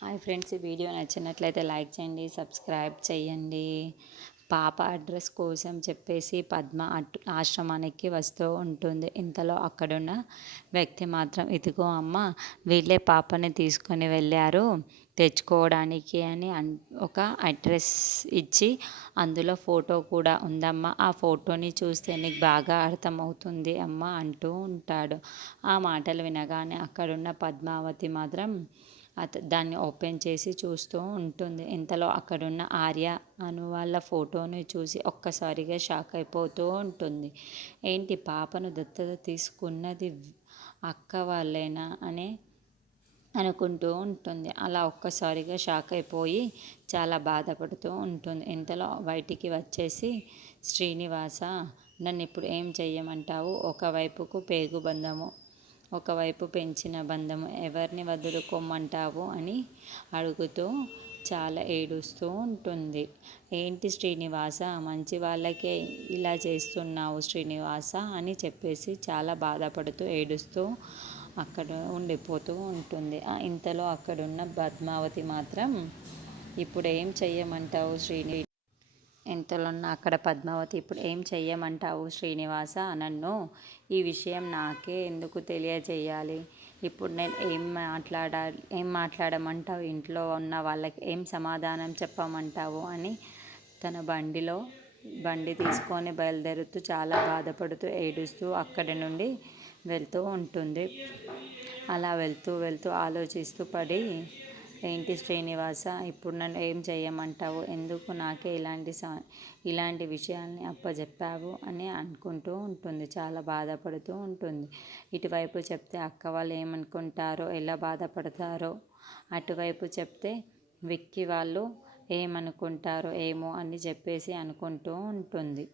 Hi friends, ఈ video నచ్చినట్లయితే like చేయండి, సబ్స్క్రైబ్ చేయండి. పాప అడ్రస్ కోసం చెప్పేసి పద్మ ఆశ్రమానికి వస్తూ ఉంటుంది. ఇంతలో అక్కడున్న వ్యక్తి మాత్రం, ఇదిగో అమ్మ, వీళ్ళే పాపని తీసుకొని వెళ్ళారు తెచ్చుకోవడానికి అని ఒక అడ్రస్ ఇచ్చి, అందులో ఫోటో కూడా ఉందమ్మా, ఆ ఫోటోని చూస్తే నీకు బాగా అర్థమవుతుంది అమ్మ అంటూ ఉంటాడు. ఆ మాటలు వినగానే అక్కడున్న పద్మావతి మాత్రం దాన్ని ఓపెన్ చేసి చూస్తూ ఉంటుంది. ఇంతలో అక్కడున్న ఆర్య అను వాళ్ళ ఫోటోని చూసి ఒక్కసారిగా షాక్ అయిపోతూ ఉంటుంది. ఏంటి, పాపను దత్తత తీసుకున్నది అక్క వాళ్ళేనా అని అనుకుంటూ ఉంటుంది. అలా ఒక్కసారిగా షాక్ అయిపోయి చాలా బాధపడుతూ ఉంటుంది. ఇంతలో బయటికి వచ్చేసి, శ్రీనివాస, నన్ను ఇప్పుడు ఏం చెయ్యమంటావు? ఒకవైపుకు పేగుబంధము, ఒకవైపు పెంచిన బంధము, ఎవరిని వదులుకోమంటావు అని అడుగుతూ చాలా ఏడుస్తూ ఉంటుంది. ఏంటి శ్రీనివాస, మంచి వాళ్ళకే ఇలా చేస్తున్నావు శ్రీనివాస అని చెప్పేసి చాలా బాధపడుతూ ఏడుస్తూ అక్కడ ఉండిపోతూ ఉంటుంది. ఇంతలో అక్కడున్న పద్మావతి మాత్రం, ఇప్పుడు ఏం చెయ్యమంటావు ఇంతలోన్న అక్కడ పద్మావతి, ఇప్పుడు ఏం చెయ్యమంటావు శ్రీనివాస? నన్ను ఈ విషయం నాకే ఎందుకు తెలియజేయాలి? ఇప్పుడు నేను ఏం మాట్లాడమంటావు? ఇంట్లో ఉన్న వాళ్ళకి ఏం సమాధానం చెప్పమంటావు అని తన బండి తీసుకొని బయలుదేరుతూ చాలా బాధపడుతూ ఏడుస్తూ అక్కడి నుండి వెళ్తూ ఉంటుంది. అలా వెళ్తూ వెళ్తూ ఆలోచిస్తూ పడి, ఏంటి శ్రీనివాస, ఇప్పుడు నన్ను ఏం చేయమంటావు? ఎందుకు నాకే ఇలాంటి విషయాల్ని అప్పజెప్పావు అని అనుకుంటూ ఉంటుంది. చాలా బాధపడుతూ ఉంటుంది. ఇటువైపు చెప్తే అక్క వాళ్ళు ఏమనుకుంటారో, ఎలా బాధపడతారో, అటువైపు చెప్తే విక్కీ వాళ్ళు ఏమనుకుంటారో ఏమో అని చెప్పేసి అనుకుంటూ ఉంటుంది.